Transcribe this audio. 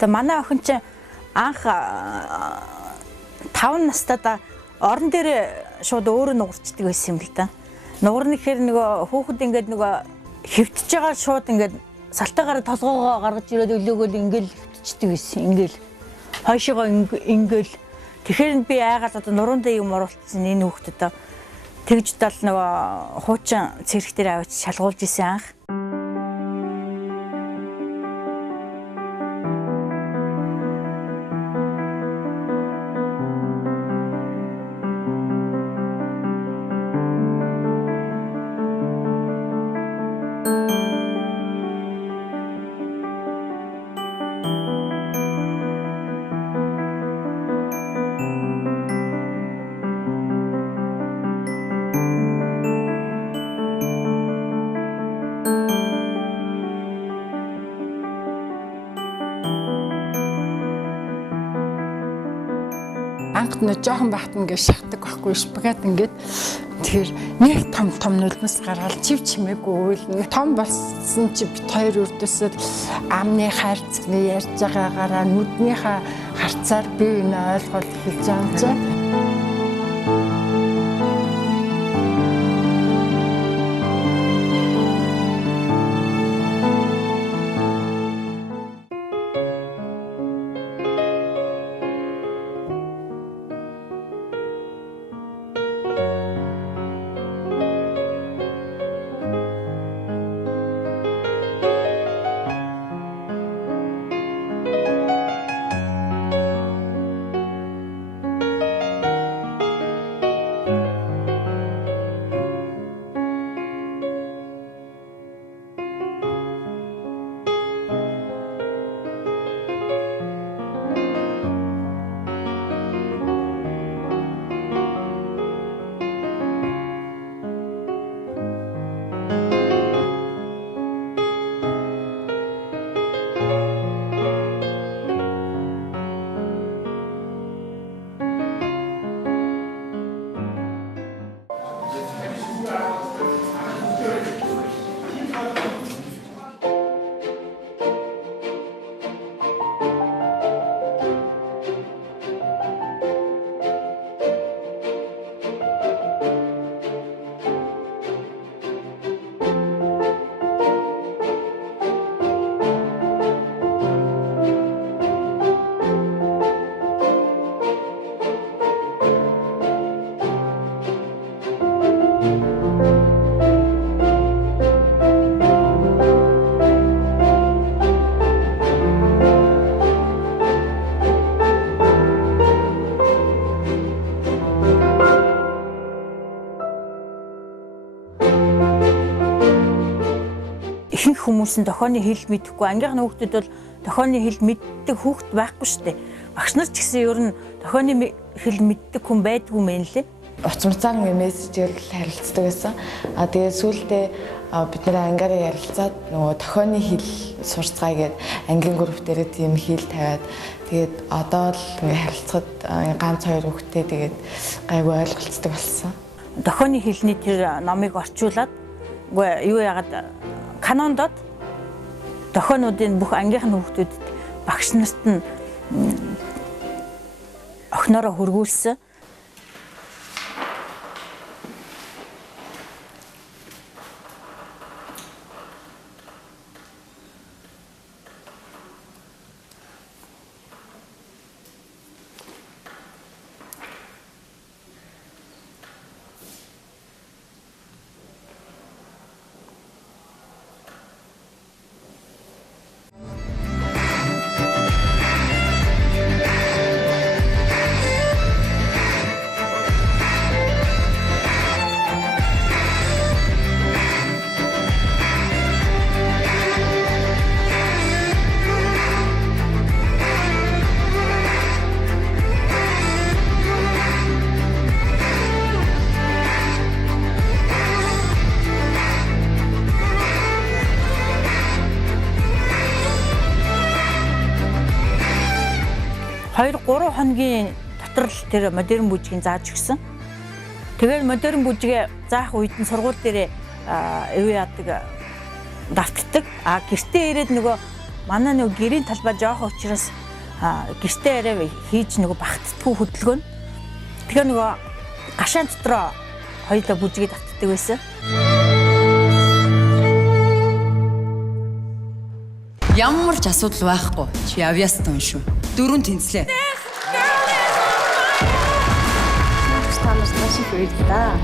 Тэгээ манай охин чинь анх 5 настайдаа орон дээр шууд өөрөө нугарчдаг байсан юм л да. Нугарна гэхээр нөгөө хүүхэд ингээд нөгөө хэвтэж байгаа шууд ингээд салтайгаар толгоогоо гаргаж ирээд өлөөгөл ингээл хэвтчихдэг байсан. Ингээл хойшоогоо ингээл тэгэхээр би айгаад одоо нуруундаа юм оруулсан энэ хүүхдэд тэгж дал нөгөө хуучин цэрэг дээр авч шалгуулж исэн анх. Анх нөө жоохон байхад ингээд шахдаг байхгүй шпагат ингээд тэгэхээр нэг том нулимс гаргаад чив чимээгүй уйлна. Том болсон чи бит хоёр үрдээсээ амны хайрцагны ярьж байгаагаараа нүднийхээ харцаар би энэ ойлгол хэлж байгаа юм чинь. Ихэнх хүмүүс нь дохооны хэл мэдэхгүй. Ангийнхны хүүхдүүд бол дохооны хэл мэддэг хүүхд байхгүй шүү дээ. Багш нар ч гэсэн ер нь дохооны хэл мэддэг хүн байдгүй мэн лээ. Уцмцаар ингээ мессежээр харилцдаг байсан. Тэгээд сүүлдээ бид нэр ангиараа ярилцаад нөгөө дохооны хэл сурцгаая гэд ангийн групп дээр тийм хэл тавиад тэгээд одоо л ингээ харилцахад ганц хоёр хүүхдтэй тэгээд гайгүй ойлголцдог болсон. Дохооны хэлний тэр номыг орчуулад үгүй юу яагаад канондод дохоонуудын бүх ангийнхны хүүхдүүдэд багш нарт нь охиноороо хөргүүлсэн. Хоёр 3 хоногийн дотор л тэр модерн бүжгийг зааж өгсөн. Тэгээд модерн бүжгээ заах үед нь сургууль дээр юу яадаг давтдаг. Гэртээ ирээд нөгөө Манай нөгөө гэрийн талбай жоох учраас гэртээ арай хийж нөгөө багтдаггүй хөдөлгөөн. Тэгэхээр нөгөө гашаан дотроо хоёулаа бүжгээд автдаг байсан. Ямар ч асуудал байхгүй. Чи авьяас тун шүү. Дөрөв тэнцлээ. Та нас маш их үйд та.